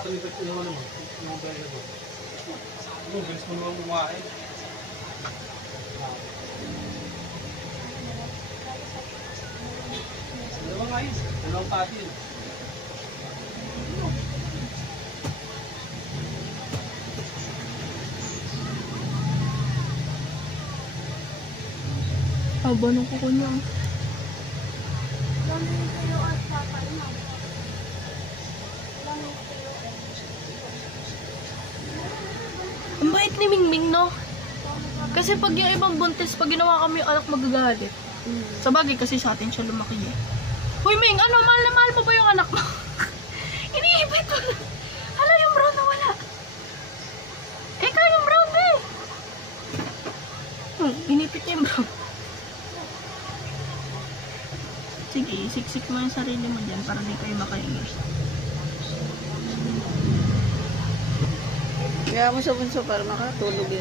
Talipad ko naman naman. Yung brega ko. Bilis mo naman kumain. Dalawang ayos. Dalawang pati yun. Haba nung kuko niya. Ang bait ni Mingming, no? Kasi pag yung ibang buntis, pag ginawa kami yung anak magagalit. Sa bagay kasi sa atin siya lumaki eh. Hoy Ming, ano? Mahal na mahal mo ba yung anak mo? Iniipit ko. Hala, yung brown na wala. Ikaw yung brown, eh. Inipit niya yung brown. Sige, siksik mo yung sarili mo dyan para di kayo makaingay. Kaya mo sa bunso para makatulog yun.